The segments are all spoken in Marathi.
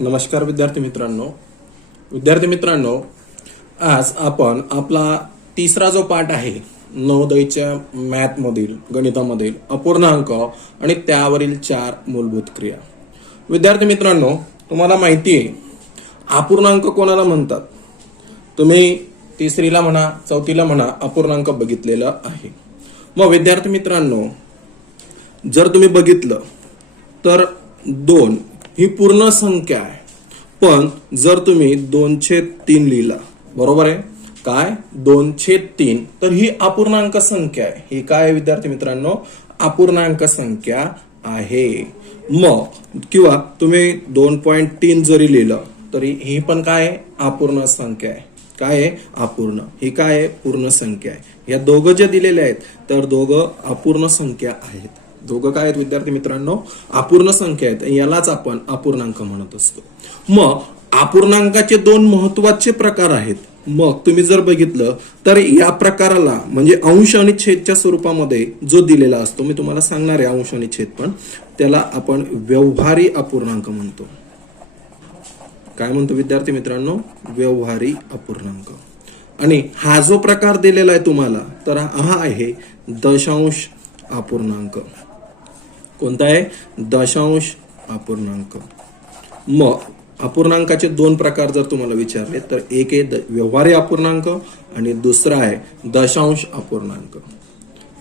नमस्कार विद्यार्थी मित्रांनो, आज आपण आपला तिसरा जो पाठ आहे नवोदयच्या मॅथ मधील गणितामधील अपूर्णांक आणि त्यावरील 4 मूलभूत क्रिया. विद्यार्थी मित्रांनो, तुम्हाला माहिती आहे अपूर्णांक कोणाला म्हणतात? तुम्ही तिसरीला म्हणा, चौथीला म्हणा अपूर्णांक बघितलेला आहे. मग विद्यार्थी मित्रांनो, जर तुम्ही बघितलं तर 2 ही पूर्ण संख्या आहे, पण जर तुम्ही 2/3 लिहिला, बरोबर आहे काय, 2/3, तर ही अपूर्णांक संख्या आहे. ही काय आहे विद्यार्थी मित्रांनो? अपूर्णांक संख्या आहे. मग किंवा तुम्ही 2.3 जरी लिहिलं तरी ही पण काय आहे? अपूर्ण संख्या आहे. काय आहे? अपूर्ण. ही काय आहे? पूर्ण संख्या आहे. या दोघं जे दिलेले आहेत तर दोघं अपूर्ण संख्या आहेत. दोघं काय आहेत विद्यार्थी मित्रांनो? अपूर्ण संख्या आहेत. यालाच आपण अपूर्णांक म्हणत असतो. मग अपूर्णांकाचे 2 महत्वाचे प्रकार आहेत. मग तुम्ही जर बघितलं तर या प्रकाराला म्हणजे अंश आणि छेदच्या स्वरूपामध्ये जो दिलेला असतो, मी तुम्हाला सांगणार आहे अंश आणि छेद, पण त्याला आपण व्यवहारी अपूर्णांक म्हणतो. काय म्हणतो विद्यार्थी मित्रांनो? व्यवहारी अपूर्णांक. आणि हा जो प्रकार दिलेला आहे तुम्हाला, तर हा आहे दशांश अपूर्णांक. कोणता आहे? दशांश अपूर्णांक. मग अपूर्णांकाचे 2 प्रकार जर तुम्हाला विचारले तर एक आहे व्यवहारी अपूर्णांक आणि दुसरा आहे दशांश अपूर्णांक.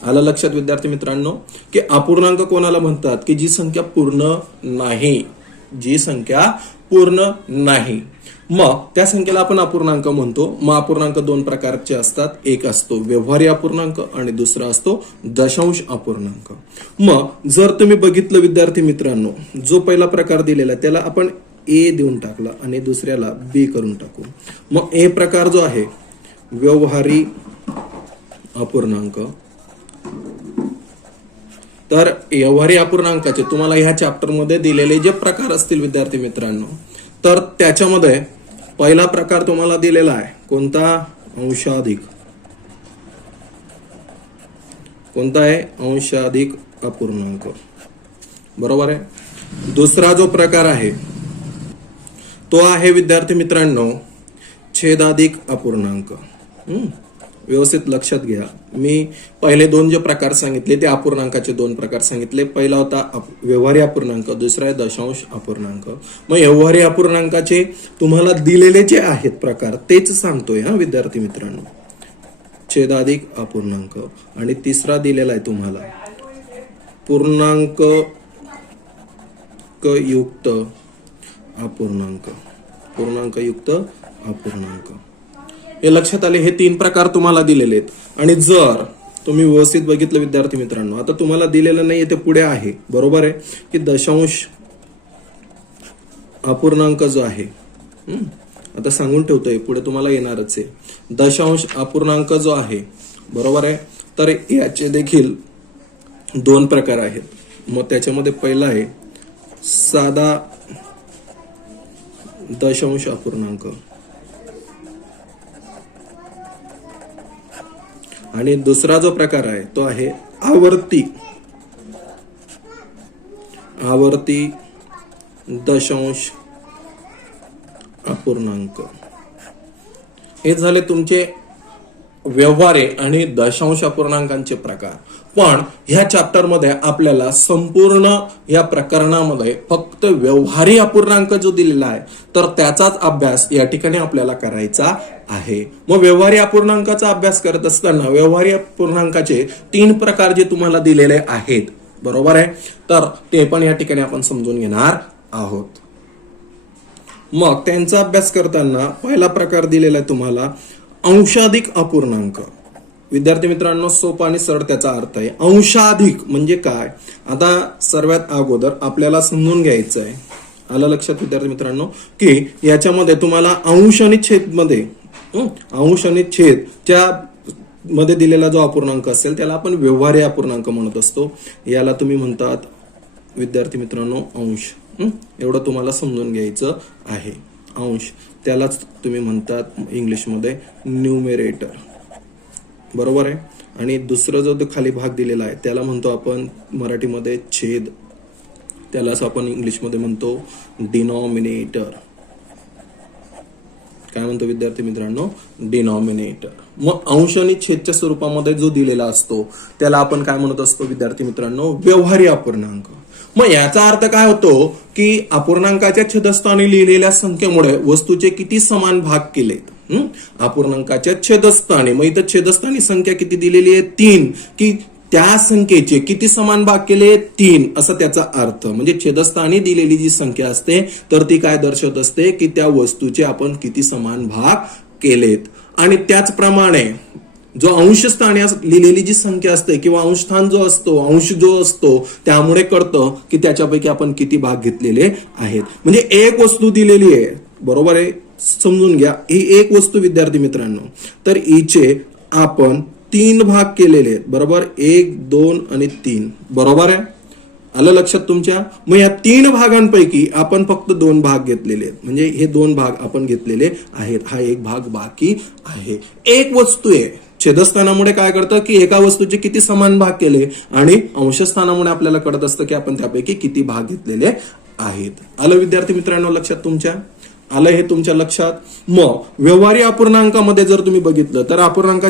आलं लक्षात विद्यार्थी मित्रांनो की अपूर्णांक कोणाला म्हणतात? की जी संख्या पूर्ण नाही, जी संख्या पूर्ण नाही, मग त्या संख्येला आपण अपूर्णांक म्हणतो. मग अपूर्णांक 2 प्रकारचे असतात. एक असतो व्यवहारी अपूर्णांक आणि दुसरा असतो दशांश अपूर्णांक. मग जर तुम्ही बघितलं विद्यार्थी मित्रांनो, जो पहिला प्रकार दिलेला आहे त्याला आपण ए देऊन टाकला आणि दुसऱ्याला बी करून टाकू. मग ए प्रकार जो आहे व्यवहारी अपूर्णांक, तर व्यवहारी अपूर्णांकाचे तुम्हाला ह्या चॅप्टर मध्ये दिलेले जे प्रकार असतील विद्यार्थी मित्रांनो, तर त्याच्यामध्ये पहिला प्रकार तुम्हाला दिलेला आहे कोणता? अंशाधिक. कोणता आहे? अंशाधिक अपूर्णांक. बरोबर आहे. दुसरा जो प्रकार आहे तो आहे विद्यार्थी मित्रांनो छेदाधिक अपूर्णांक. व्यवस्थित लक्षात घ्या, मी पहिले 2 जे प्रकार सांगितले ते अपूर्णांकाचे 2 प्रकार सांगितले. पहिला होता व्यवहारी अपूर्णांक, दुसरा आहे दशांश अपूर्णांक. मग व्यवहारी अपूर्णांकाचे तुम्हाला दिलेले जे आहेत प्रकार तेच सांगतोय हा विद्यार्थी मित्रांनो. छेदाधिक अपूर्णांक आणि तिसरा दिलेला आहे तुम्हाला पूर्णांक युक्त अपूर्णांक. पूर्णांक युक्त अपूर्णांक. हे लक्षात आले. हे 3 प्रकार तुम्हाला दिलेले आहेत. आणि जर तुम्ही व्यवस्थित बघितलं विद्यार्थी मित्रांनो, आता तुम्हाला दिलेलं नाहीये ते पुढे आहे, बरोबर आहे की दशांश अपूर्णांक जो आहे, आता सांगून ठेवतोय पुढे तुम्हाला येणारच आहे. दशांश अपूर्णांक जो आहे, बरोबर आहे, तर याचे देखील 2 प्रकार आहेत. मग त्याच्यामध्ये पहिला आहे साधा दशांश अपूर्णांक आणि दुसरा जो प्रकार आहे तो आहे आवर्ती दशांश अपूर्णांक. हे झाले तुमचे व्यवहारी आणि दशांश अपूर्णांकांचे प्रकार. पण ह्या चॅप्टर मध्ये आपल्याला संपूर्ण या प्रकरणामध्ये फक्त व्यवहारी अपूर्णांक जो दिलेला आहे तर त्याचाच अभ्यास या ठिकाणी आपल्याला करायचा आहे. मग व्यवहारी अपूर्णांकाचा अभ्यास करत असताना व्यवहारी अपूर्णांकाचे 3 प्रकार जे तुम्हाला दिलेले आहेत, बरोबर आहे, तर ते पण या ठिकाणी आपण समजून घेणार आहोत. मग त्यांचा अभ्यास करताना पहिला प्रकार दिलेला आहे तुम्हाला अंशाधिक अपूर्णांक. विद्यार्थी मित्रांनो, सोपा आणि सरळ त्याचा अर्थ आहे. अंशाधिक म्हणजे काय? आता सर्वात अगोदर आपल्याला समजून घ्यायचं आहे. आलं लक्षात विद्यार्थी मित्रांनो की याच्यामध्ये तुम्हाला अंश आणि छेद मध्ये, अंश आणि छेदच्या मध्ये दिलेला जो अपूर्णांक असेल त्याला आपण व्यवहारी अपूर्णांक म्हणत असतो. याला तुम्ही म्हणतात विद्यार्थी मित्रांनो अंश. एवढं तुम्हाला समजून घ्यायचं आहे. अंश त्यालाच तुम्ही म्हणतात इंग्लिशमध्ये न्यूमेरेटर, बरोबर आहे. आणि दुसरा जो खाली भाग दिलेला आहे त्याला म्हणतो आपण मराठीमध्ये छेद. त्यालाच आपण इंग्लिशमध्ये म्हणतो डिनॉमिनेटर. काय म्हणतो विद्यार्थी मित्रांनो? डिनॉमिनेटर. मग अंश आणि छेदच्या स्वरूपामध्ये जो दिलेला असतो त्याला आपण काय म्हणत असतो विद्यार्थी मित्रांनो? व्यवहारी अपूर्णांक. मग याचा अर्थ काय होतो की अपूर्णांकाच्या छेदस्थानी लिहिलेल्या संख्येमुळे वस्तूचे किती समान भाग केलेत. अपूर्णांकाच्या छेदस्थानी, मग इथं छेदस्थानी संख्या किती दिलेली आहे? 3. की त्या संख्येचे किती समान भाग केले? 3, असा त्याचा अर्थ. म्हणजे छेदस्थानी दिलेली जी संख्या असते तर ती काय दर्शवत असते की त्या वस्तूचे आपण किती समान भाग केलेत. आणि त्याचप्रमाणे जो अंशस्थानी लिहिलेली जी संख्या असते किंवा अंशस्थान जो असतो, अंश जो असतो, त्यामुळे कळतं की त्याच्यापैकी आपण किती भाग घेतलेले आहेत. म्हणजे एक वस्तू दिलेली आहे, बरोबर आहे, समजून घ्या. ही एक वस्तू विद्यार्थी मित्रांनो, तर हिचे आपण 3 भाग केलेले आहेत, बरोबर. 1, 2 आणि 3, बरोबर आहे. आलं लक्षात तुमच्या? मग या 3 भागांपैकी आपण फक्त 2 भाग घेतलेले आहेत. म्हणजे हे 2 भाग आपण घेतलेले आहेत, हा एक भाग बाकी आहे. एक वस्तू आहे, छेदस्थानामुळे काय करतं की एका वस्तूचे किती समान भाग केले आणि अंशस्थानामुळे आपल्याला कळत असतं की आपण त्यापैकी किती भाग घेतलेले आहेत. आलं विद्यार्थी मित्रांनो लक्षात तुमच्या? आलं हे तुमच्या लक्षात? मग व्यवहारी अपूर्णांकामध्ये जर तुम्ही बघितलं तर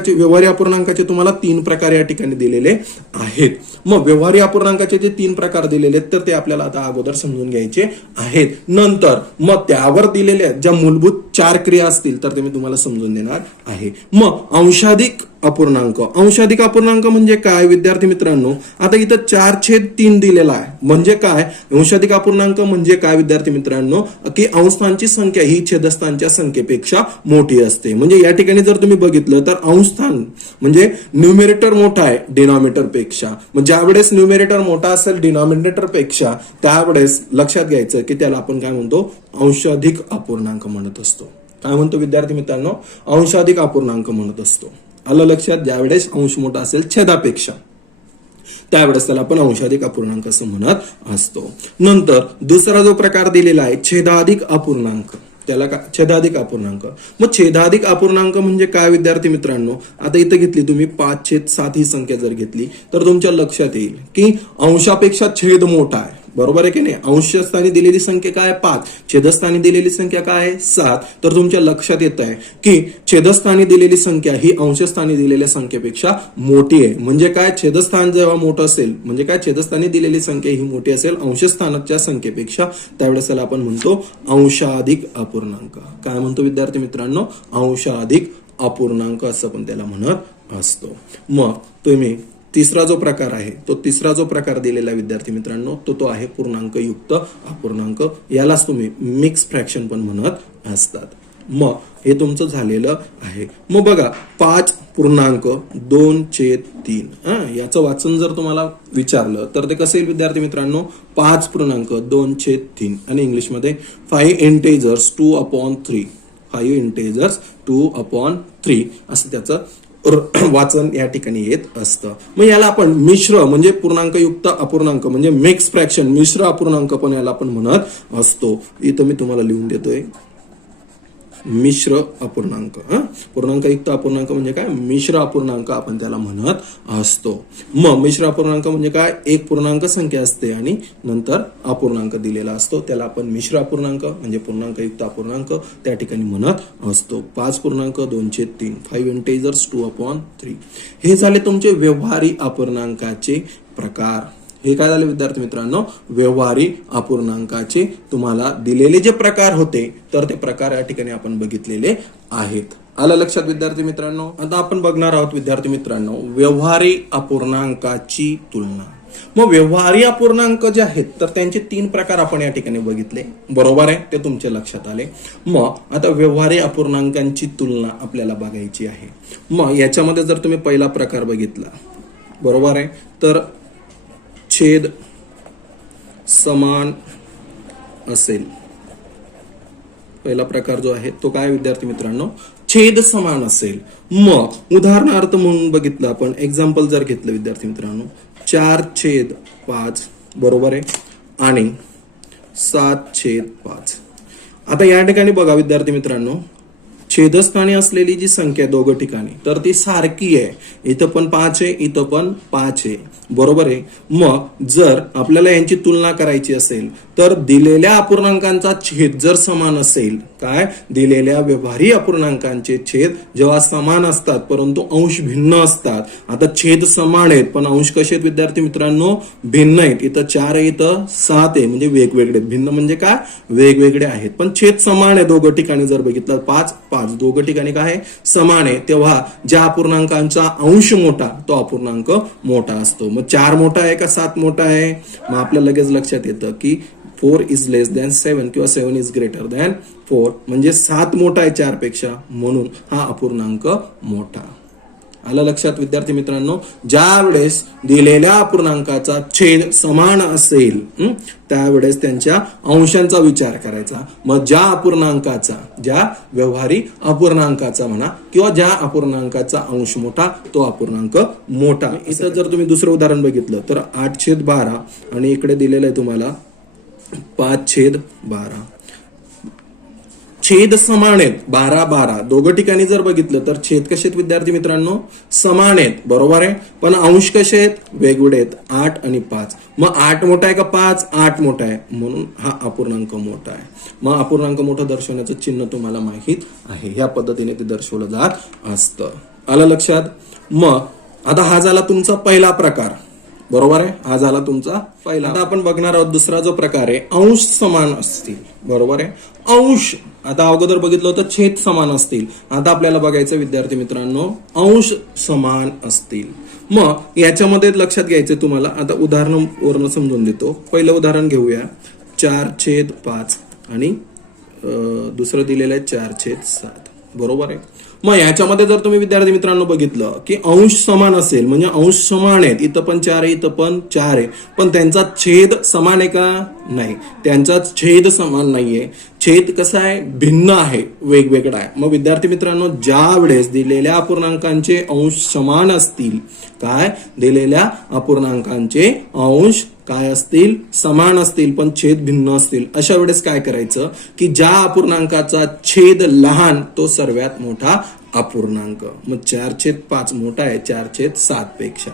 व्यवहारी अपूर्णांकाचे तुम्हाला 3 प्रकार या ठिकाणी दिलेले आहेत. मग व्यवहारी अपूर्णांकाचे जे 3 प्रकार दिलेले आहेत तर ते आपल्याला आता अगोदर समजून घ्यायचे आहेत. नंतर मग त्यावर दिलेल्या ज्या मूलभूत 4 क्रिया असतील तर ते मी तुम्हाला समजून देणार आहे. मग अंशाधिक अपूर्णांक. अंशाधिक अपूर्णांक म्हणजे काय विद्यार्थी मित्रांनो? आता इथं 4/3 दिलेला आहे. म्हणजे काय अंशाधिक अपूर्णांक म्हणजे काय विद्यार्थी मित्रांनो? की अंशस्थानची संख्या ही छेदस्थानच्या संख्येपेक्षा मोठी असते. म्हणजे या ठिकाणी जर तुम्ही बघितलं तर अंशस्थान म्हणजे न्यूमरेटर मोठा आहे डिनॉमिनेटर पेक्षा. मग ज्यावेळेस न्यूमरेटर मोठा असेल डिनॉमिनेटर पेक्षा त्यावेळेस लक्षात घ्यायचं की त्याला आपण काय म्हणतो? अंशाधिक अपूर्णांक म्हणत असतो. काय म्हणतो विद्यार्थी मित्रांनो? अंशाधिक अपूर्णांक म्हणत असतो. आलं लक्षात? ज्यावेळेस अंश मोठा असेल छेदापेक्षा त्यावेळेस त्याला आपण अंशाधिक अपूर्णांक असं म्हणत असतो. नंतर दुसरा जो प्रकार दिलेला आहे छेदाधिक अपूर्णांक, त्याला छेदाधिक अपूर्णांक. मग छेदाधिक अपूर्णांक म्हणजे काय विद्यार्थी मित्रांनो? आता इथं घेतली तुम्ही 5/7 ही संख्या जर घेतली तर तुमच्या लक्षात येईल की अंशापेक्षा छेद मोठा आहे, बरोबर आहे की नाही? अंशस्थानी दिलेली संख्या काय? 5, छेदस्थानी दिलेली संख्या काय आहे? 7. तर तुमच्या लक्षात येत आहे की छेदस्थानी दिलेली संख्या ही अंशस्थानी दिलेल्या संख्येपेक्षा मोठी आहे. म्हणजे काय? छेदस्थान जेव्हा मोठं असेल म्हणजे काय? छेदस्थानी दिलेली संख्या ही मोठी असेल अंशस्थानाच्या संख्येपेक्षा त्यावेळेस त्याला आपण म्हणतो अंशाधिक अपूर्णांक. काय म्हणतो विद्यार्थी मित्रांनो? अंशाधिक अपूर्णांक असं पण त्याला म्हणत असतो. मग तुम्ही तिसरा जो प्रकार आहे तो तिसरा जो प्रकार दिलेला विद्यार्थी मित्रांनो तो आहे पूर्णांक युक्त अपूर्णांक. यालाच तुम्ही मिक्स फ्रॅक्शन पण म्हणत असतात. मग हे तुमचं झालेलं आहे. मग बघा 5.2/3 याचं वाचन जर तुम्हाला विचारलं तर ते कसं येईल विद्यार्थी मित्रांनो? 5.2/3 आणि इंग्लिशमध्ये 5 इंटेजर्स 2/3. 5 इंटेजर्स 2/3 असं त्याचं वाचन या ठिकाणी येत असतं. मग याला आपण मिश्र म्हणजे पूर्णांकयुक्त अपूर्णांक म्हणजे मिक्स फ्रॅक्शन, मिश्र अपूर्णांक पण याला आपण म्हणत असतो. इथं मी तुम्हाला लिहून देतोय मिश्र अपूर्णांक. पूर्णांकयुक्त अपूर्णांक म्हणजे काय? मिश्र अपूर्णांक आपण त्याला म्हणत असतो. मग मिश्र अपूर्णांक म्हणजे काय? एक पूर्णांक संख्या असते आणि नंतर अपूर्णांक दिलेला असतो, त्याला आपण मिश्र अपूर्णांक म्हणजे पूर्णांकयुक्त अपूर्णांक त्या ठिकाणी म्हणत असतो. 5.2/3 5 इंटेजर्स 2/3 हे झाले तुमचे व्यवहारी अपूर्णांकाचे प्रकार. हे काय झाले विद्यार्थी मित्रांनो? व्यवहारी अपूर्णांकाचे तुम्हाला दिलेले जे प्रकार होते तर ते प्रकार या ठिकाणी आपण बघितलेले आहेत. आलं लक्षात विद्यार्थी मित्रांनो? आता आपण बघणार आहोत विद्यार्थी मित्रांनो व्यवहारी अपूर्णांकाची तुलना. मग व्यवहारी अपूर्णांक जे आहेत तर त्यांचे 3 प्रकार आपण या ठिकाणी बघितले, बरोबर आहे? ते तुमच्या लक्षात आले. मग आता व्यवहारी अपूर्णांकांची तुलना आपल्याला बघायची आहे. मग याच्यामध्ये जर तुम्ही पहिला प्रकार बघितला, बरोबर आहे, तर छेद समान असेल. पहिला प्रकार जो आहे तो काय विद्यार्थी मित्रांनो? छेद समान असेल. मग उदाहरणार्थ म्हणून बघितलं आपण, एक्झाम्पल जर घेतलं विद्यार्थी मित्रांनो 4/5 बरोबर आहे आणि 7/5. आता या ठिकाणी बघा विद्यार्थी मित्रांनो छेदस्थानी असलेली जी संख्या दोघं ठिकाणी तर ती सारखी आहे. इथं पण 5 आहे, इथं पण 5 आहे. बरोबर आहे. मग जर आपल्याला यांची तुलना करायची असेल तर दिलेल्या अपूर्णांकांचा छेद जर समान असेल, काय दिलेल्या व्यवहारी अपूर्णांकांचे छेद जेव्हा समान असतात परंतु अंश भिन्न असतात. आता छेद समान आहेत पण अंश कसे आहेत विद्यार्थी मित्रांनो, भिन्न आहेत. इथं 4 आहे, इथं 7 आहे, म्हणजे वेगवेगळे आहेत. भिन्न म्हणजे काय, वेगवेगळे आहेत, पण छेद समान आहे. दोघं ठिकाणी जर बघितलं 5 5 दोघं ठिकाणी काय आहे, समान आहे. तेव्हा ज्या अपूर्णांकांचा अंश मोठा तो अपूर्णांक मोठा असतो. मग 4 मोठा आहे का 7 मोठा आहे, मग आपल्या लगेच लक्षात येतं की 4 इज लेस दॅन 7 किंवा 7 इज ग्रेटर दॅन 4, म्हणजे 7 मोठा आहे 4 पेक्षा, म्हणून हा अपूर्णांक मोठा. आलं लक्षात विद्यार्थी मित्रांनो. ज्या वेळेस दिलेल्या अपूर्णांकाचा छेद समान असेल त्यावेळेस त्यांच्या अंशांचा विचार करायचा. मग ज्या अपूर्णांकाचा, ज्या व्यवहारी अपूर्णांकाचा म्हणा किंवा ज्या अपूर्णांकाचा अंश मोठा तो अपूर्णांक मोठा. इथं जर तुम्ही दुसरं उदाहरण बघितलं तर 8/12 आणि इकडे दिलेलं आहे तुम्हाला 5/12. छेद समान आहेत 12 दोघं ठिकाणी जर बघितलं तर छेद कसे आहेत विद्यार्थी मित्रांनो, समान आहेत, बरोबर आहे. पण अंश कसे आहेत, वेगवेगळे आहेत, 8 आणि 5. मग 8 मोठा आहे का 5, 8 मोठा आहे, म्हणून हा अपूर्णांक मोठा आहे. मग अपूर्णांक मोठा दर्शवण्याचं चिन्ह तुम्हाला माहित आहे, ह्या पद्धतीने ते दर्शवलं जात असतं. आलं लक्षात. मग आता हा झाला तुमचा पहिला प्रकार, बरोबर आहे, हा झाला तुमचा पहिला. आता आपण बघणार आहोत दुसरा जो प्रकार आहे, अंश समान असतील, बरोबर आहे. अंश आता अगोदर बघितलं होतं छेद समान असतील, आता आपल्याला बघायचं विद्यार्थी मित्रांनो अंश समान असतील. मग याच्यामध्ये लक्षात घ्यायचं तुम्हाला, आता उदाहरणावरून समजून देतो. पहिलं उदाहरण घेऊया, 4/5 आणि दुसरं दिलेलं आहे 4/7, बरोबर आहे. मग याच्यामध्ये जर तुम्ही विद्यार्थी मित्रांनो बघितलं की अंश समान असेल, म्हणजे अंश समान आहेत, इथं पण 4 आहे, इथं पण 4 आहे, पण त्यांचा छेद समान आहे का, नाही, त्यांचा छेद समान नाहीये. छेद कसा आहे, भिन्न आहे, वेगवेगळा आहे. मग विद्यार्थी मित्रांनो ज्या वेळेस दिलेल्या अपूर्णांकांचे अंश समान असतील, काय दिलेल्या अपूर्णांकांचे अंश काय असतील, समान असतील, पण छेद भिन्न असतील, अशा वेळेस काय करायचं की ज्या अपूर्णांकाचा छेद लहान तो सर्वात मोठा अपूर्णांक. मग 4/5 मोठा आहे 4/7 पेक्षा.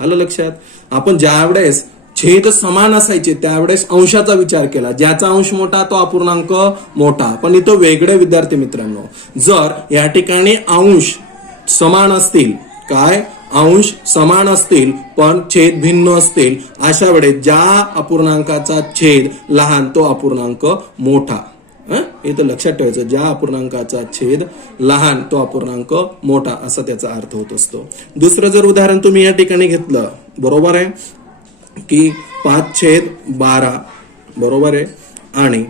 आलं लक्षात. आपण ज्या वेळेस छेद समान असायचे त्यावेळेस अंशाचा विचार केला, ज्याचा अंश मोठा तो अपूर्णांक मोठा. पण इथं वेगळे विद्यार्थी मित्रांनो, जर या ठिकाणी अंश समान असतील, काय अंश समान असतील पण छेद भिन्न असतील, अशा वेळेस ज्या अपूर्णांकाचा छेद लहान तो अपूर्णांक मोठा. इथं लक्षात ठेवायचं, ज्या अपूर्णांकाचा छेद लहान तो अपूर्णांक मोठा, असा त्याचा अर्थ होत असतो. दुसरं जर उदाहरण तुम्ही या ठिकाणी घेतलं, बरोबर आहे की 5/12, बरोबर आहे, आणि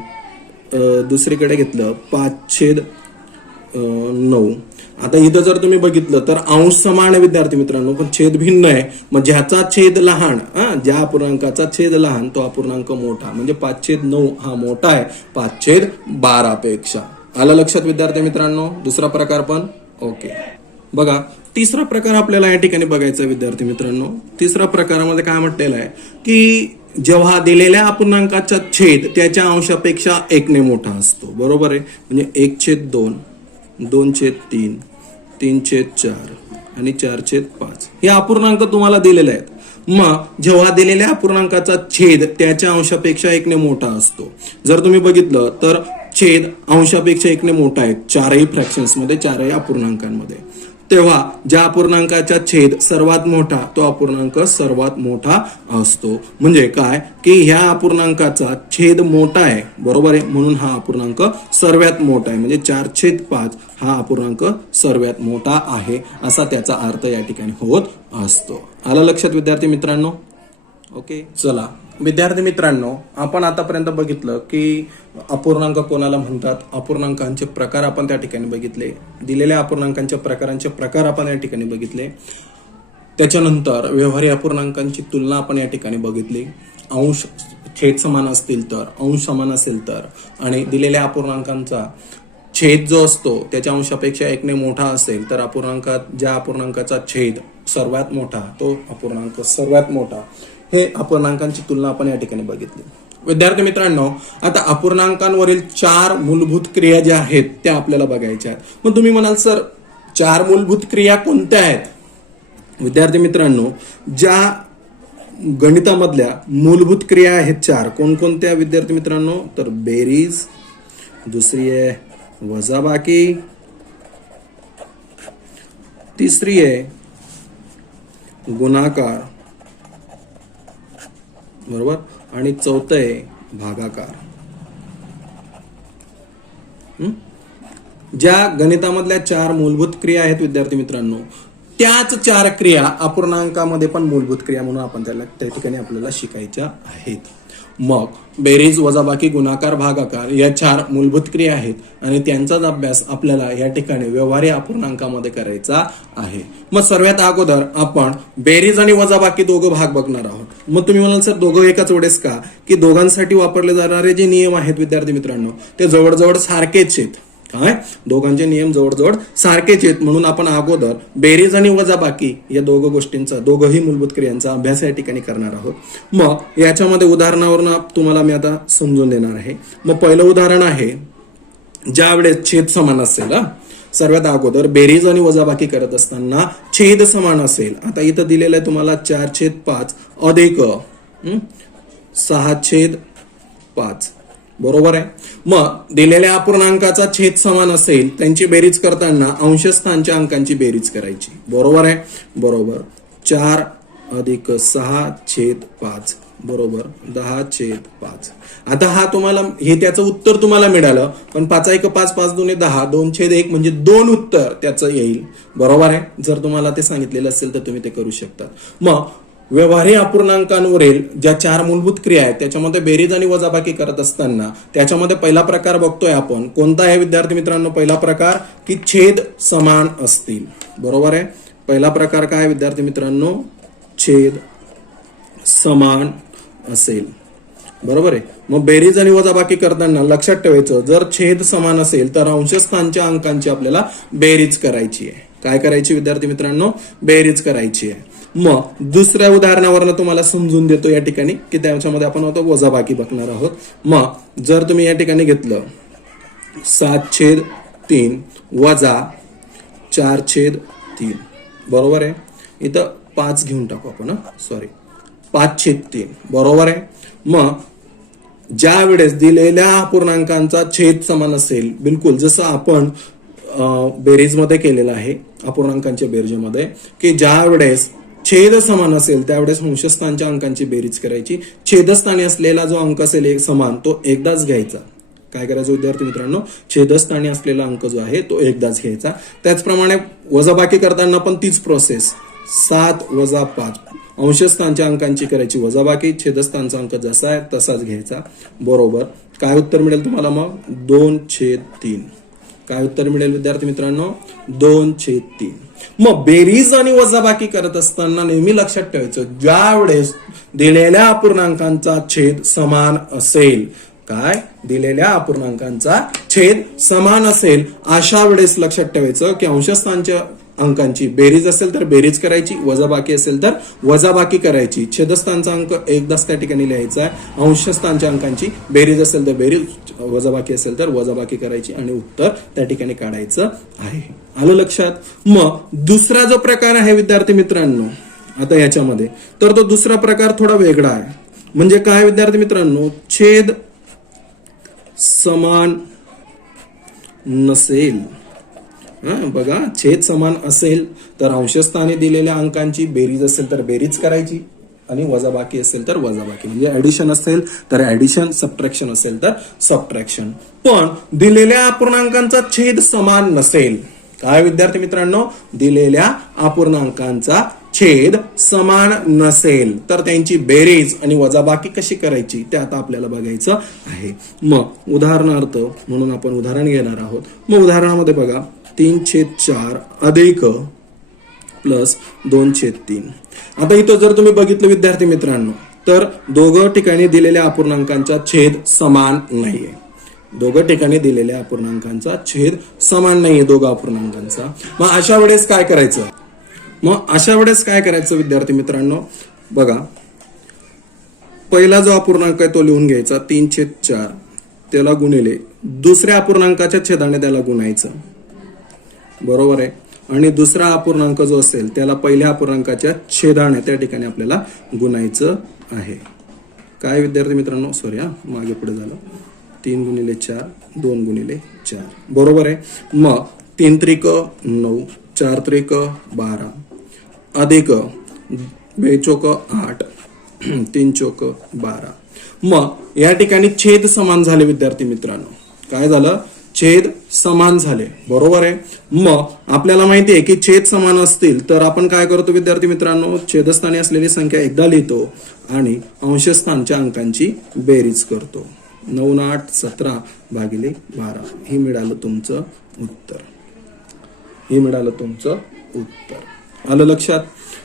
दुसरीकडे घेतलं 5/9. आता इथं जर तुम्ही बघितलं तर अंश समान आहे विद्यार्थी मित्रांनो, पण छेद भिन्न आहे. मग ज्याचा छेद लहान, ज्या अपूर्णांकाचा छेद लहान तो अपूर्णांक मोठा, म्हणजे 5/9 हा मोठा आहे 5/12 पेक्षा. आलं लक्षात विद्यार्थी मित्रांनो. दुसरा प्रकार पण ओके. बघा तिसरा प्रकार आपल्याला या ठिकाणी बघायचा विद्यार्थी मित्रांनो. तिसऱ्या प्रकारामध्ये काय म्हटलेलं आहे की जेव्हा दिलेल्या अपूर्णांकाचा छेद त्याच्या अंशापेक्षा 1 ने मोठा असतो, बरोबर आहे. म्हणजे 1/2, 2/3, 3/4 आणि 4/5 हे अपूर्णांक तुम्हाला दिलेले आहेत. मग जेव्हा दिलेल्या अपूर्णांकाचा छेद त्याच्या अंशापेक्षा 1 ने मोठा असतो, जर तुम्ही बघितलं तर छेद अंशापेक्षा 1 ने मोठा आहे चारही फ्रॅक्शन्स मध्ये, चारही अपूर्णांकांमध्ये, तेव्हा ज्या अपूर्णांकाचा छेद सर्वात मोठा तो अपूर्णांक सर्वात मोठा असतो. म्हणजे काय की ह्या अपूर्णांकाचा छेद मोठा आहे, बरोबर आहे, म्हणून हा अपूर्णांक सर्वात मोठा आहे. म्हणजे 4/5 हा अपूर्णांक सर्वात मोठा आहे, असा त्याचा अर्थ या ठिकाणी होत असतो. आलं लक्षात विद्यार्थी मित्रांनो. ओके. चला विद्यार्थी मित्रांनो, आपण आतापर्यंत बघितलं की अपूर्णांक कोणाला म्हणतात, अपूर्णांकांचे प्रकार आपण त्या ठिकाणी बघितले, दिलेल्या अपूर्णांकांच्या प्रकारांचे प्रकार आपण या ठिकाणी बघितले. त्याच्यानंतर व्यवहारी अपूर्णांकांची तुलना आपण या ठिकाणी बघितली. अंश छेद समान असतील तर, अंश समान असेल तर, आणि दिलेल्या अपूर्णांकांचा छेद जो असतो त्याच्या अंशापेक्षा 1 ने मोठा असेल तर ज्या अपूर्णांकाचा छेद सर्वात मोठा तो अपूर्णांक सर्वात मोठा, हे अपूर्णांकांची तुलना आपण या ठिकाणी बघितली. विद्यार्थी मित्रांनो, आता अपूर्णांकांवरील 4 मूलभूत क्रिया ज्या आहेत त्या आपल्याला बघायच्या आहेत. मग तुम्ही म्हणाल सर 4 मूलभूत क्रिया कोणत्या आहेत? विद्यार्थी मित्रांनो, ज्या गणितामधल्या मूलभूत क्रिया आहेत 4. कोणकोणत्या विद्यार्थी मित्रांनो? तर बेरीज, दुसरी आहे वजाबाकी, तिसरी आहे गुणाकार, बरोबर, आणि चौथं आहे भागाकार. ज्या गणितामधल्या 4 मूलभूत क्रिया आहेत विद्यार्थी मित्रांनो, त्याच 4 क्रिया अपूर्णांकामध्ये पण मूलभूत क्रिया म्हणून आपण त्या ठिकाणी आपल्याला शिकायच्या आहेत. मग बेरीज, वजाबाकी, गुणाकार, भागाकार या 4 मूलभूत क्रिया आहेत आणि त्यांचाच अभ्यास आपल्याला या ठिकाणी व्यवहारी अपूर्णांकामध्ये करायचा आहे. मग सर्वात अगोदर आपण बेरीज आणि वजाबाकी दोघं भाग बघणार आहोत. मग तुम्ही म्हणाल सर दोघं एकाच वेळेस का? की दोघांसाठी वापरले जाणारे जे नियम आहेत विद्यार्थी मित्रांनो ते जवळजवळ सारखेच आहेत. काय? दोघांचे नियम जवळजवळ सारखेच आहेत, म्हणून आपण अगोदर बेरीज आणि वजाबाकी या दोघंही मूलभूत क्रियांचा अभ्यास या ठिकाणी करणार आहोत. मग याच्यामध्ये उदाहरणावरून तुम्हाला मी आता समजून देणार आहे. मग पहिलं उदाहरण आहे ज्या वेळेस छेद समान असेल. सर्वात अगोदर बेरीज आणि वजाबाकी करत असताना छेद समान असेल. आता इथं दिलेलं आहे तुम्हाला 4/5 अधिक 6/5, बरोबर आहे. मग दिलेल्या अपूर्णांकाचा छेद समान असेल, त्यांची बेरीज करताना अंशस्थानच्या अंकांची बेरीज करायची, बरोबर आहे. बरोबर. 4 अधिक 6/5 बरोबर 10/5. आता हा तुम्हाला हे त्याचं उत्तर तुम्हाला मिळालं, पण 5 5 5 2 10 2/1 म्हणजे 2 उत्तर त्याचं येईल, बरोबर आहे. जर तुम्हाला ते सांगितलेलं असेल तर तुम्ही ते करू शकता. मग व्यवहारी अपूर्णांकांवरील ज्या 4 मूलभूत क्रिया आहेत त्याच्यामध्ये बेरीज आणि वजाबाकी करत असताना त्याच्यामध्ये पहिला प्रकार बघतोय आपण. कोणता आहे विद्यार्थी मित्रांनो? पहिला प्रकार की छेद समान असतील, बरोबर आहे. पहिला प्रकार काय विद्यार्थी मित्रांनो? छेद समान असेल, बरोबर आहे. मग बेरीज आणि वजाबाकी करताना लक्षात ठेवायचं, जर छेद समान असेल तर अंशस्थानच्या अंकांची आपल्याला बेरीज करायची आहे. काय करायची विद्यार्थी मित्रांनो? बेरीज करायची आहे. मग दुसऱ्या उदाहरणावरनं तुम्हाला समजून देतो या ठिकाणी की त्याच्यामध्ये आपण आता वजाबाकी बघणार आहोत. मग जर तुम्ही या ठिकाणी घेतलं 7/3 वजा 4/3, बरोबर आहे. इथं 5 घेऊन टाकू आपण, 5/3, बरोबर आहे. मग ज्या वेळेस दिलेल्या अपूर्णांकांचा छेद समान असेल, बिलकुल जसं आपण बेरीजमध्ये केलेलं आहे अपूर्णांकांच्या बेरजेमध्ये, की ज्या वेळेस छेद समान असेल त्यावेळेस अंशस्थानच्या अंकांची बेरीज करायची. छेदस्थानी असलेला जो अंक असेल समान तो एकदाच घ्यायचा. काय करायचं विद्यार्थी मित्रांनो? छेदस्थानी असलेला अंक जो आहे तो एकदाच घ्यायचा. त्याचप्रमाणे वजाबाकी करताना पण तीच प्रोसेस. 7 वजा 5 अंशस्थानच्या अंकांची करायची वजाबाकी, छेदस्थानचा अंक जसा आहे तसाच घ्यायचा, बरोबर. काय उत्तर मिळेल तुम्हाला? मग 2/3. काय उत्तर मिळेल विद्यार्थी मित्रांनो? 2/3. मग बेरीज आणि वजाबाकी करत असताना नेहमी लक्षात ठेवायचं, ज्या वेळेस दिलेल्या अपूर्णांकांचा छेद समान असेल, काय? दिलेल्या अपूर्णांकांचा छेद समान असेल अशा वेळेस लक्षात ठेवायचं की अंशस्थानच्या अंकांची बेरीज असेल तर बेरीज करायची, वजाबाकी असेल तर वजाबाकी करायची. छेदस्थानाचा अंक एकदाच त्या ठिकाणी लिहायचा आहे. अंशस्थानच्या अंकांची बेरीज असेल तर बेरीज, वजाबाकी असेल तर वजाबाकी करायची आणि उत्तर त्या ठिकाणी काढायचं आहे. आलं लक्षात? मग दुसरा जो प्रकार आहे विद्यार्थी मित्रांनो आता याच्यामध्ये, तर तो दुसरा प्रकार थोडा वेगळा आहे. म्हणजे काय विद्यार्थी मित्रांनो? छेद समान नसेल. बघा, छेद समान असेल तर अंशस्थानी दिलेल्या अंकांची बेरीज असेल तर बेरीज करायची आणि वजाबाकी असेल तर वजाबाकी, म्हणजे ऍडिशन असेल तर ऍडिशन, सबट्रॅक्शन असेल तर सबट्रॅक्शन. पण दिलेल्या अपूर्णांकांचा छेद समान नसेल. काय विद्यार्थी मित्रांनो? दिलेल्या अपूर्णांकांचा छेद समान नसेल तर त्यांची बेरीज आणि वजाबाकी कशी करायची ते आता आपल्याला बघायचं आहे. मग उदाहरणार्थ म्हणून आपण उदाहरण घेणार आहोत. मग उदाहरणामध्ये बघा 3/4 अधिक प्लस 2/3. आता इथं जर तुम्ही बघितलं विद्यार्थी मित्रांनो तर दोघं ठिकाणी दिलेल्या अपूर्णांकांचा छेद समान नाहीये. दोघं ठिकाणी दिलेल्या अपूर्णांकांचा छेद समान नाहीये दोघं अपूर्णांकांचा. मग अशा वेळेस काय करायचं? विद्यार्थी मित्रांनो बघा, पहिला जो अपूर्णांक आहे तो लिहून घ्यायचा 3/4, त्याला गुणिले दुसऱ्या अपूर्णांकाच्या छेदाने त्याला गुणायचं, बरोबर आहे. आणि दुसरा अपूर्णांक जो असेल त्याला पहिल्या अपूर्णांकाच्या छेदाने त्या ठिकाणी आपल्याला गुणायचं आहे. काय विद्यार्थी मित्रांनो, सॉरी मागे पुढे झालं. 3 गुणिले 4, 2 गुणिले 4, बरोबर आहे. मग 3 त्रिक 9, 4 त्रिक 12 अधिक 2 चोक 8, 3 चोक 12. मग या ठिकाणी छेद समान झाले विद्यार्थी मित्रांनो. काय झालं, छेद समान झाले, बरोबर आहे. मग आपल्याला माहिती आहे की छेद समान असतील तर आपण काय करतो विद्यार्थी मित्रांनो, छेदस्थानी असलेली संख्या एकदा लिहितो आणि अंशस्थानच्या अंकांची बेरीज करतो. 9 न 8 17 भागिले 12 हे मिळालं तुमचं उत्तर. आलं लक्षात.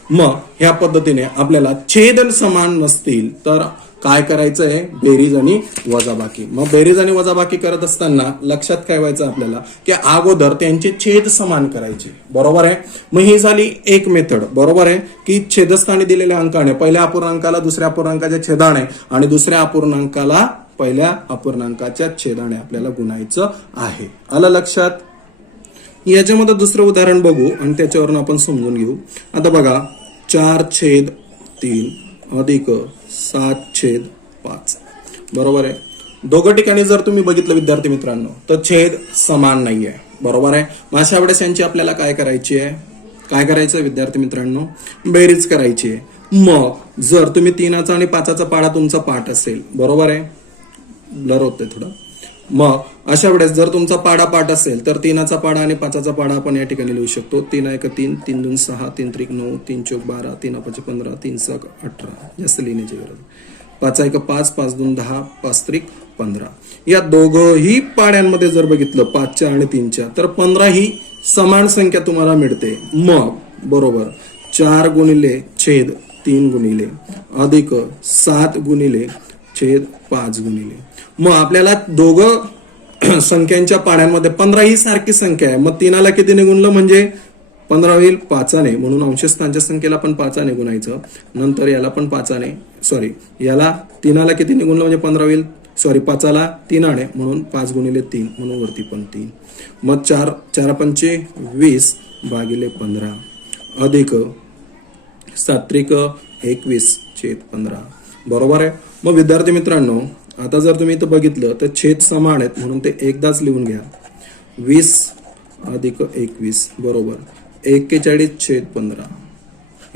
मग ह्या पद्धतीने आपल्याला छेद समान नसतील तर काय करायचं आहे, बेरीज आणि वजाबाकी. मग बेरीज आणि वजाबाकी करत असताना लक्षात काय व्हायचं आपल्याला की अगोदर त्यांचे छेद समान करायचे, बरोबर आहे. मग ही झाली एक मेथड, बरोबर आहे, की छेदस्थानी दिलेल्या अंकाने पहिल्या अपूर्णांकाला दुसऱ्या अपूर्णांकाच्या छेदाने आणि दुसऱ्या अपूर्णांकाला पहिल्या अपूर्णांकाच्या छेदाने आपल्याला गुणायचं आहे. आलं लक्षात. याच्यामध्ये दुसरं उदाहरण बघू आणि त्याच्यावरून आपण समजून घेऊ. आता बघा, 4/3 अधिक 7/5, बरोबर आहे. दोघं ठिकाणी जर तुम्ही बघितलं विद्यार्थी मित्रांनो तर छेद समान नाहीये, बरोबर आहे. मग अशा वेळेस यांची आपल्याला काय करायची आहे, काय करायचं विद्यार्थी मित्रांनो, बेरीज करायची आहे. मग जर तुम्ही 3चा आणि 5चा पाढा तुमचा पाठ असेल, बरोबर आहे, ब्लर होतंय थोडं. मग अशा वेळेस जर तुमचा पाढा पाठ असेल तर 3चा पाढा आणि 5चा पाढा आपण या ठिकाणी लिहू शकतो. 3 1 3, 3 2 6, 3 3 9, 3 4 12, 3 5 15, 3 6 18, जास्त लिहिण्याची गरज. 5 1 5, 5 2 10, 5 3 15. या दोघंही पाड्यांमध्ये जर बघितलं 5च्या आणि 3च्या तर 15 ही समान संख्या तुम्हाला मिळते. मग बरोबर 4 गुणिले छेद 3 गुणिले अधिक 7 गुणिले छेद 5 गुणिले. मग आपल्याला दोघं संख्यांच्या पाड्यांमध्ये 15 ही सारखी संख्या आहे. मग 3ला कितीने गुणलं म्हणजे 15 होईल 5ने, म्हणून अंशस्थानच्या संख्येला पण 5ने गुणायचं. नंतर याला पण 5ने, सॉरी याला 3ला कितीने गुणलं म्हणजे 15 होईल, सॉरी 5ला 3ने, म्हणून 5 गुणिले 3, म्हणून वरती पण 3. मग 4 पंचे 20 भागिले 15 अधिक 7 त्रिक 21 छेद 15, बरोबर आहे. मग विद्यार्थी मित्रांनो आता जर तुम्ही इथं बघितलं तर छेद समान आहेत म्हणून ते एकदाच लिहून घ्या. 20 अधिक 21 बरोबर 41 छेद 15.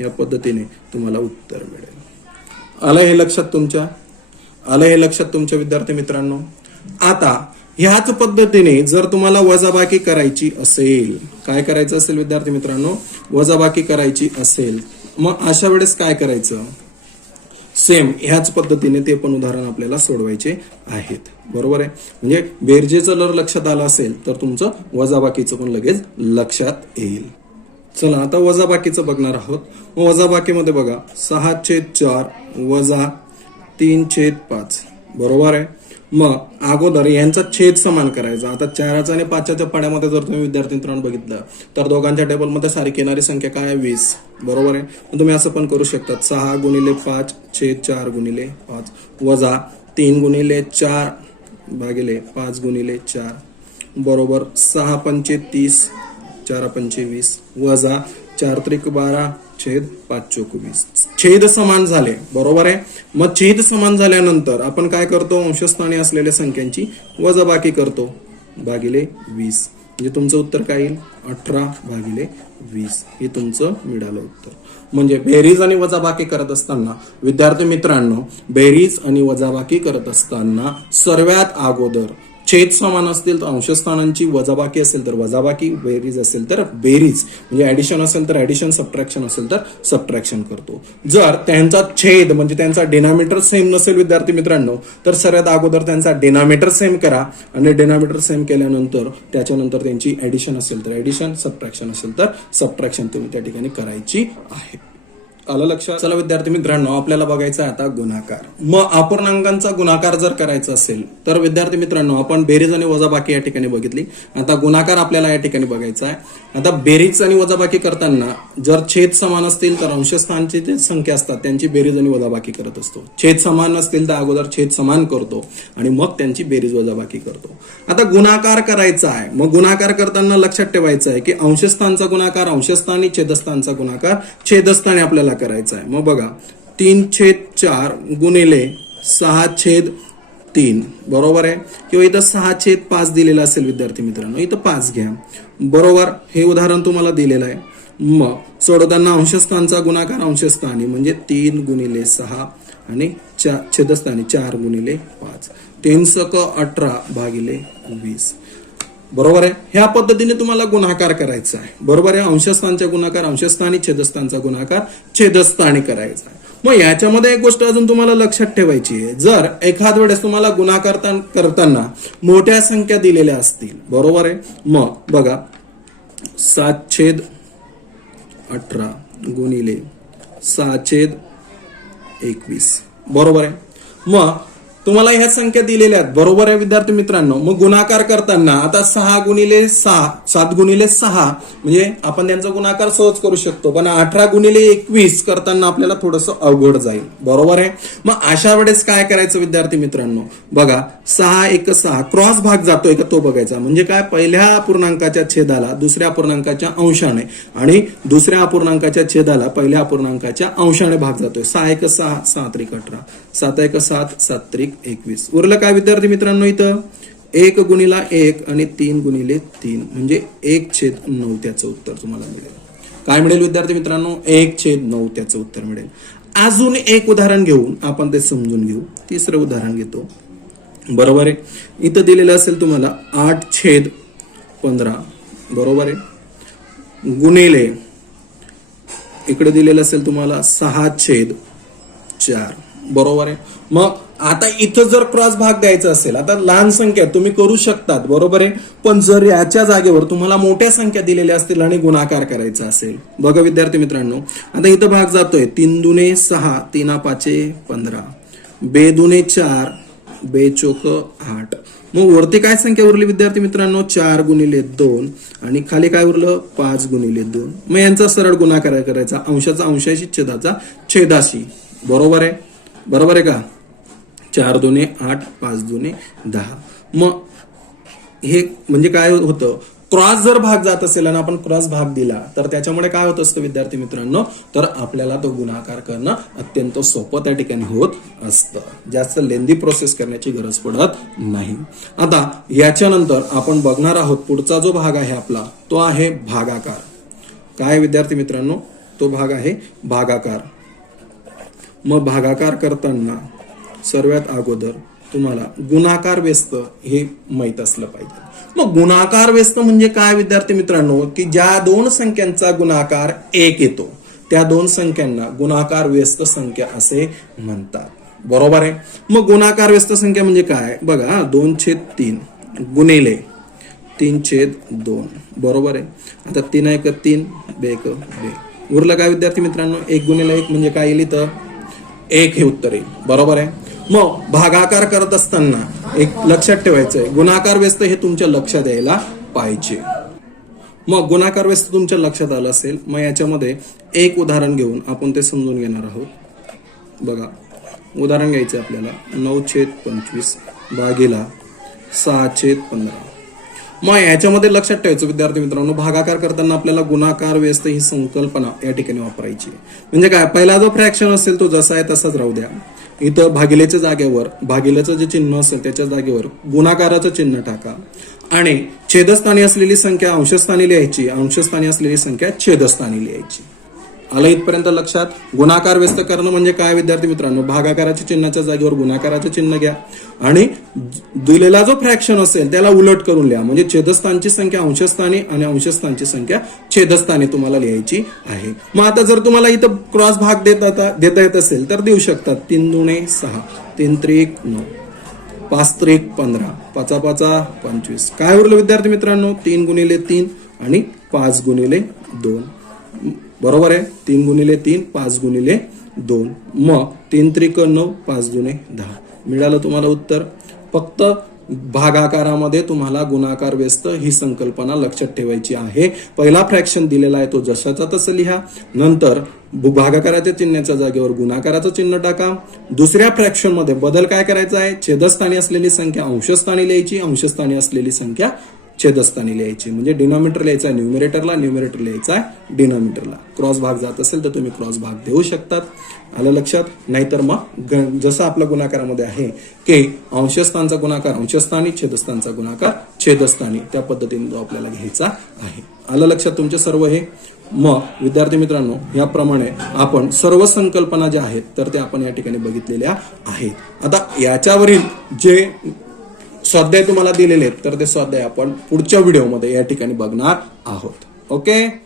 या पद्धतीने तुम्हाला उत्तर मिळेल. आलं हे लक्षात तुमच्या विद्यार्थी मित्रांनो. आता ह्याच पद्धतीने जर तुम्हाला वजाबाकी करायची असेल, काय करायचं असेल विद्यार्थी मित्रांनो, वजाबाकी करायची असेल, मग अशा वेळेस काय करायचं, सेम ह्याच पद्धतीने ते पण उदाहरण आपल्याला सोडवायचे आहेत, बरोबर आहे. म्हणजे बेरजेचं जर लक्षात आलं असेल तर तुमचं वजाबाकीचं पण लगेच लक्षात येईल. चला आता वजाबाकीचं बघणार आहोत. वजाबाकीमध्ये बघा 6/4 वजा 3/5, बरोबर आहे. मग अगोदर यांचा छेद समान करायचा. आता 4च्या आणि 5च्या पाड्यामध्ये जर तुम्ही विद्यार्थी मित्रांनो बघितलं तर दोघांच्या टेबलमध्ये सारखी येणारी संख्या काय आहे 20, बरोबर आहे. तुम्ही असं पण करू शकता 6 गुणिले 5 छेद 4 गुणिले 5 वजा 3 गुणिले 4 भागिले 5 गुणिले 4 बरोबर 6 पंचे 30 4 पंचे 20 वजा 4 त्रिक 12 छेद 5 चोक 20. छेद समान झाले, बरोबर आहे. मग छेद समान झाल्यानंतर आपण काय करतो, अंशस्थानी असलेल्या संख्यांची वजाबाकी करतो भागिले 20. म्हणजे तुमचं उत्तर काय येईल 18 भागिले 20 हे तुमचं मिळालं उत्तर. म्हणजे बेरीज आणि वजाबाकी करत असताना विद्यार्थी मित्रांनो, बेरीज आणि वजाबाकी करत असताना सर्वात अगोदर छेद समान असतील तर अंशस्थानांची वजाबाकी असेल तर वजाबाकी, बेरीज असेल तर बेरीज, म्हणजे ऍडिशन असेल तर ऍडिशन, सबट्रॅक्शन असेल तर सबट्रॅक्शन करतो. जर त्यांचा छेद म्हणजे त्यांचा डिनॉमिनेटर सेम नसेल विद्यार्थी मित्रांनो तर सर्वात अगोदर त्यांचा डिनॉमिनेटर सेम करा आणि डिनॉमिनेटर सेम केल्यानंतर त्याच्यानंतर त्यांची ऍडिशन असेल तर ऍडिशन, सबट्रॅक्शन असेल तर सबट्रॅक्शन तुम्ही त्या ठिकाणी करायची आहे. आलं लक्षात? चला विद्यार्थी मित्रांनो, आपल्याला बघायचा आहे आता गुणाकार. मग अपूर्णांकांचा गुणाकार जर करायचा असेल तर विद्यार्थी मित्रांनो, आपण बेरीज आणि वजाबाकी या ठिकाणी बघितली. आता गुणाकार आपल्याला या ठिकाणी बघायचा आहे. आता बेरीज आणि वजाबाकी करताना जर छेद समान असतील तर अंशस्थानची जी संख्या असतात त्यांची बेरीज आणि वजाबाकी करत असतो. छेद समान नसतील तर अगोदर छेद समान करतो आणि मग त्यांची बेरीज वजाबाकी करतो. आता गुणाकार करायचा आहे. मग गुणाकार करताना लक्षात ठेवायचं आहे की अंशस्थानचा गुणाकार अंशस्थानी, छेदस्थानचा गुणाकार छेदस्थानी आपल्याला करायचा आहे. मग बघा 3/4 गुणिले 6/3 बरोबर आहे. किंवा इथं 6/5 दिलेलं असेल विद्यार्थी मित्रांनो, इथं 5 घ्या बरोबर. हे उदाहरण तुम्हाला दिलेलं आहे. मग सोडवताना अंशस्थानचा गुणाकार अंशस्थानी म्हणजे 3 गुणिले 6 आणि छेदस्थानी 4 गुणिले 5. 3×18 भागिले 20 बरोबर आहे. ह्या पद्धतीने तुम्हाला गुणाकार करायचा आहे. बरोबर आहे. अंशस्थानचा गुणाकार अंशस्थानी, छेदस्थानचा गुणाकार छेदस्थानी करायचा आहे. मग याच्यामध्ये एक गोष्ट अजून तुम्हाला लक्षात ठेवायची आहे. जर एखाद वेळेस तुम्हाला गुणाकार करताना मोठ्या संख्या दिलेल्या असतील बरोबर आहे. मग बघा 7/18 गुणिले 6/21 बरोबर आहे. मग तुम्हाला ह्या संख्या दिलेल्या आहेत बरोबर आहे विद्यार्थी मित्रांनो. मग गुणाकार करताना आता 6 गुणिले 6 7 गुणिले 6 म्हणजे आपण त्यांचा गुणाकार सहज करू शकतो, पण 18 गुणिले 21 करताना आपल्याला थोडंसं अवघड जाईल बरोबर आहे. मग अशा वेळेस काय करायचं विद्यार्थी मित्रांनो, बघा 6×1=6 क्रॉस भाग जातोय का तो बघायचा. म्हणजे काय, पहिल्या अपूर्णांकाच्या छेदाला दुसऱ्या अपूर्णांकाच्या अंशाने आणि दुसऱ्या अपूर्णांकाच्या छेदाला पहिल्या अपूर्णांकाच्या अंशाने भाग जातोय. 6×1=6 6×3=18 7×1=7 7×3=21 उरलं काय विद्यार्थी मित्रांनो, इथं 1 गुणिले 1 आणि 3 गुणिले 3 म्हणजे 1/9 त्याचं उत्तर तुम्हाला मिळेल. काय मिळेल विद्यार्थी मित्रांनो, 1/9 त्याचं उत्तर मिळेल. अजून एक उदाहरण घेऊन आपण ते समजून घेऊ. तिसरं उदाहरण घेतो बरोबर आहे. इथं दिलेलं असेल तुम्हाला 8/15 बरोबर आहे गुणिले इकडे दिलेलं असेल तुम्हाला 6/4 बरोबर आहे. मग आता इथं जर क्रॉस भाग द्यायचा असेल, आता लहान संख्या तुम्ही करू शकतात बरोबर आहे, पण जर याच्या जागेवर तुम्हाला मोठ्या संख्या दिलेल्या असतील आणि गुणाकार करायचा असेल, बघा विद्यार्थी मित्रांनो, आता इथं भाग जातोय 3 दुने 6 3×5 15 2 दुने 4 2 चोक 8. मग वरती काय संख्या उरली विद्यार्थी मित्रांनो, 4 गुणिले 2 आणि खाली काय उरलं 5 गुणिले 2. मग यांचा सरळ गुणाकार करायचा, अंशाचा अंशाशी छेदाचा छेदाशी बरोबर आहे. बरोबर आहे का. 4 दुने 8 5 दुने 10. मग हे म्हणजे काय होतं, क्रॉस जर भाग जात असेल आणि आपण क्रॉस भाग दिला तर त्याच्यामुळे काय होत असतं विद्यार्थी मित्रांनो, तर आपल्याला तो गुणाकार करणं अत्यंत सोपं त्या ठिकाणी होत असतं. जास्त लेंदी प्रोसेस करण्याची गरज पडत नाही. आता याच्यानंतर आपण बघणार आहोत पुढचा जो भाग आहे आपला तो आहे भागाकार. काय विद्यार्थी मित्रांनो, तो भाग आहे भागाकार. मग भागाकार करताना सर्वात अगोदर तुम्हाला गुणाकार व्यस्त हे माहित असलं पाहिजे. मग गुणाकार व्यस्त म्हणजे काय विद्यार्थी मित्रांनो, की ज्या दोन संख्यांचा गुणाकार 1 येतो त्या दोन संख्यांना गुणाकार व्यस्त संख्या असे म्हणतात बरोबर आहे. मग गुणाकार व्यस्त संख्या म्हणजे काय बघा, 2/3 गुणिले 3/2 बरोबर आहे. आता 3×1=3 2×1=2 उरलं काय विद्यार्थी मित्रांनो, 1 गुणिले 1 म्हणजे काय येईल, तर 1 हे उत्तर येईल बरोबर आहे. मग भागाकार करत असताना एक लक्षात ठेवायचं आहे, गुणाकार व्यस्त हे तुमच्या लक्षात यायला पाहिजे. मग गुणाकार व्यस्त तुमच्या लक्षात आलं असेल, मग याच्यामध्ये एक उदाहरण घेऊन आपण ते समजून घेणार आहोत. बघा उदाहरण घ्यायचं आपल्याला 9/25 भागिले 6/15. मग याच्यामध्ये लक्षात ठेवायचं विद्यार्थी मित्रांनो, भागाकार करताना आपल्याला गुणाकार व्यस्त ही संकल्पना या ठिकाणी वापरायची. म्हणजे काय, पहिला जो फ्रॅक्शन असेल तो जसा आहे तसाच राहू द्या. इथं भागिलेच्या जागेवर भागिलेचं जे चिन्ह असेल त्याच्या जागेवर गुणाकाराचं चिन्ह टाका आणि छेदस्थानी असलेली संख्या अंशस्थानी लिहायची, अंशस्थानी असलेली संख्या छेदस्थानी लिहायची. आलं इथपर्यंत लक्षात. गुणाकार व्यस्त करणं म्हणजे काय विद्यार्थी मित्रांनो, भागाकाराच्या चिन्हाच्या जागेवर गुणाकाराचं चिन्ह घ्या आणि दिलेला जो फ्रॅक्शन असेल त्याला उलट करून लिहा. म्हणजे छेदस्थानची संख्या अंशस्थानी आणि अंशस्थानची संख्या छेदस्थानी तुम्हाला लिहायची आहे. मग आता जर तुम्हाला इथं क्रॉस भाग देता येत असेल तर देऊ शकतात. 3 दुने 6 3×1=9 5×3=15 5×5=25. काय उरलं विद्यार्थी मित्रांनो, 3 गुणिले 3 आणि 5 गुणिले 2 बरोबर आहे. 3 गुणिले 3 5 गुणिले 2. मग 3 त्रिक 9 5 दुने 10. मिळालं तुम्हाला उत्तर. फक्त भागाकारामध्ये तुम्हाला गुणाकार व्यस्त ही संकल्पना लक्षात ठेवायची आहे. पहिला फ्रॅक्शन दिलेला आहे तो जशाचा तसं लिहा. नंतर भागाकाराच्या चिन्हाच्या जागेवर गुणाकाराचं चिन्ह टाका. दुसऱ्या फ्रॅक्शन मध्ये बदल काय करायचा आहे, छेदस्थानी असलेली संख्या अंशस्थानी लिहायची, अंशस्थानी असलेली संख्या छेदस्थानी लिहायची. म्हणजे डिनॉमिनेटर लिहायचा आहे न्यूमरेटरला, न्यूमरेटर लिहायचा आहे डिनॉमिनेटरला. क्रॉस भाग जात असेल तर तुम्ही क्रॉस भाग देऊ शकतात. आलं लक्षात. नाहीतर मग जसं आपल्या गुणाकारामध्ये आहे की अंशस्थानचा गुणाकार अंशस्थानी, छेदस्थानचा गुणाकार छेदस्थानी, त्या पद्धतीने तो आपल्याला घ्यायचा आहे. आलं लक्षात तुमचे सर्व हे. मग विद्यार्थी मित्रांनो, याप्रमाणे आपण सर्व संकल्पना ज्या आहेत तर त्या आपण या ठिकाणी बघितलेल्या आहेत. आता याच्यावरील जे स्वाध्याय तुम्हाला दिलेले आहेत तर ते स्वाध्याय आपण पुढच्या व्हिडिओमध्ये या ठिकाणी बघणार आहोत. ओके.